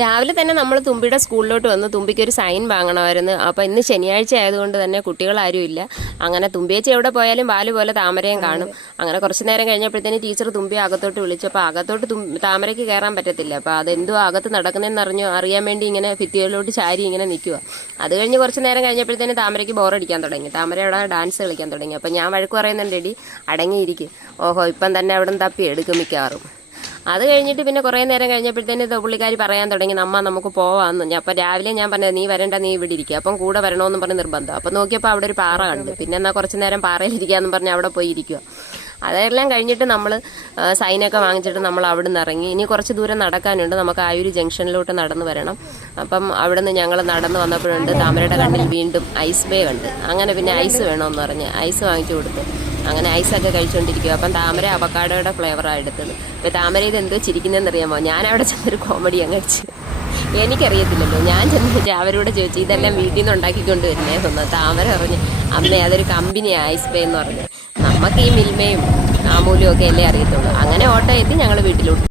രാവിലെ തന്നെ നമ്മൾ തുമ്പിയുടെ സ്കൂളിലോട്ട് വന്ന് തുമ്പിക്ക് ഒരു സൈൻ വാങ്ങണമായിരുന്നു. അപ്പോൾ ഇന്ന് ശനിയാഴ്ച ആയതുകൊണ്ട് തന്നെ കുട്ടികളാരും ഇല്ല. അങ്ങനെ തുമ്പിയേച്ചി എവിടെ പോയാലും വാല് പോലെ താമരയും കാണും. അങ്ങനെ കുറച്ച് നേരം കഴിഞ്ഞപ്പോഴത്തേന് ടീച്ചർ തുമ്പിയെ അകത്തോട്ട് വിളിച്ചു. അപ്പോൾ അകത്തോട്ട് താമരയ്ക്ക് കയറാൻ പറ്റത്തില്ല. അപ്പോൾ അതെന്തോ അകത്ത് നടക്കുന്നതെന്ന് അറിയാൻ വേണ്ടി ഇങ്ങനെ ഭിത്തിയിലോട്ട് ചാരി ഇങ്ങനെ നിൽക്കുക. അത് കഴിഞ്ഞ് കുറച്ച് നേരം കഴിഞ്ഞപ്പോഴത്തേന് താമരയ്ക്ക് ബോറടിക്കാൻ തുടങ്ങി. താമര അവിടെ ഡാൻസ് കളിക്കാൻ തുടങ്ങി. അപ്പോൾ ഞാൻ വഴക്ക് പറയുന്നുണ്ട്, എടി അടങ്ങിയിരിക്കും, ഓഹോ ഇപ്പം തന്നെ അവിടെ നിന്ന് തപ്പി എടുക്കും മിക്കവാറും. അത് കഴിഞ്ഞിട്ട് പിന്നെ കുറേ നേരം കഴിഞ്ഞപ്പോഴത്തേന് പുള്ളിക്കാരി പറയാൻ തുടങ്ങി, നമ്മ നമുക്ക് പോവാമെന്ന്. അപ്പം രാവിലെ ഞാൻ പറഞ്ഞത് നീ വരണ്ട, നീ ഇവിടെ ഇരിക്കുക, അപ്പം കൂടെ വരണമെന്ന് പറഞ്ഞ് നിർബന്ധം. അപ്പം നോക്കിയപ്പോൾ അവിടെ ഒരു പാറ കണ്ട്. പിന്നെ എന്നാൽ കുറച്ച് നേരം പാറയിലിരിക്കാമെന്ന് പറഞ്ഞ് അവിടെ പോയി ഇരിക്കുക. അതെല്ലാം കഴിഞ്ഞിട്ട് നമ്മൾ സൈനൊക്കെ വാങ്ങിച്ചിട്ട് നമ്മൾ അവിടെ നിന്ന് ഇറങ്ങി. ഇനി കുറച്ച് ദൂരം നടക്കാനുണ്ട്, നമുക്ക് ആ ഒരു ജംഗ്ഷനിലോട്ട് നടന്നു വരണം. അപ്പം അവിടെ നിന്ന് ഞങ്ങൾ നടന്ന് വന്നപ്പോഴുണ്ട് താമരയുടെ കണ്ണിൽ വീണ്ടും ഐസ് ബേ കണ്ട്. അങ്ങനെ പിന്നെ ഐസ് വേണമെന്ന് പറഞ്ഞ് ഐസ് വാങ്ങിച്ചു കൊടുത്തു. അങ്ങനെ ഐസൊക്കെ കഴിച്ചുകൊണ്ടിരിക്കുക. അപ്പം താമര അവക്കാഡോയുടെ ഫ്ലേവറാണ് എടുത്തത്. അപ്പോൾ താമര ഇത് എന്തോ ചിരിക്കുന്നതെന്ന് അറിയാമോ? ഞാനവിടെ ചെന്നൊരു കോമഡി അങ്ങ് അടിച്ചു. എനിക്കറിയത്തില്ലല്ലോ, ഞാൻ ചെന്നിട്ട് അവരോട് ചോദിച്ചു ഇതെല്ലാം വീട്ടിൽ നിന്ന് ഉണ്ടാക്കിക്കൊണ്ട് വരുന്നേ തോന്നുന്നു. താമര പറഞ്ഞു, അമ്മ അതൊരു കമ്പനിയാണ് ഐസ് ബേ എന്ന് പറഞ്ഞു. നമുക്ക് ഈ മിൽമയും ആമൂലും ഒക്കെ അല്ലേ അറിയത്തുള്ളൂ. അങ്ങനെ ഓട്ടോ എത്തി ഞങ്ങൾ വീട്ടിലോട്ട്.